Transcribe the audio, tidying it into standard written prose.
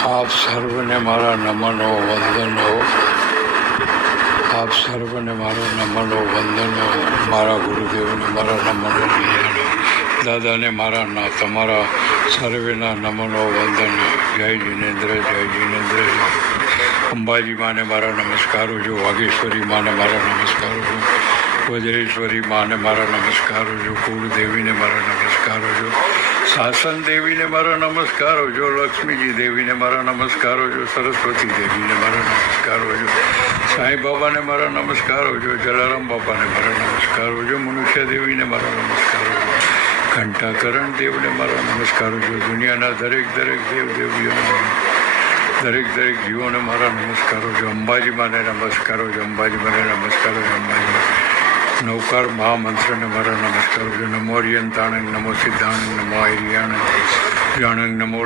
આપ સર્વને મારા નમનો વંદનો. આપ સર્વને મારા નમનો વંદનો. મારા ગુરુદેવને મારા નમનો વંદનો. દાદાને મારા તમારા સર્વેના નમનો વંદન. જય જિનેન્દ્ર, જય જિનેન્દ્ર. અંબાજી માને મારા નમસ્કારો જો. વાઘેશ્વરી માને મારા નમસ્કારો જો. વજ્રેશ્વરી માને મારા નમસ્કારો જો. કુળદેવીને મારા નમસ્કારો જો. શાસન દેવીને મારા નમસ્કારો જો. લક્ષ્મીજી દેવીને મારા નમસ્કારો જો. સરસ્વતી દેવીને મારા નમસ્કારો જો. સાંઈ બાબાને મારા નમસ્કારો જો. જલારામ બાપાને મારા નમસ્કારો જો. મનુષ્ય દેવીને મારા નમસ્કારો જો. ઘંટાકરણ દેવને મારા નમસ્કારો જો. દુનિયાના દરેક દેવીઓને, દરેક જીવોને મારા નમસ્કારો જો. અંબાજી માને નમસ્કારો જો. અંબાજી માને નમસ્કારો જો. અંબાજી નૌકાર મહામંત્રને મારા નમસ્કારો જો. નમો અરિયંતાણંગ, નમો સિદ્ધાણંગ, નમો આયર્યાણંગ, જાણંગ, નમો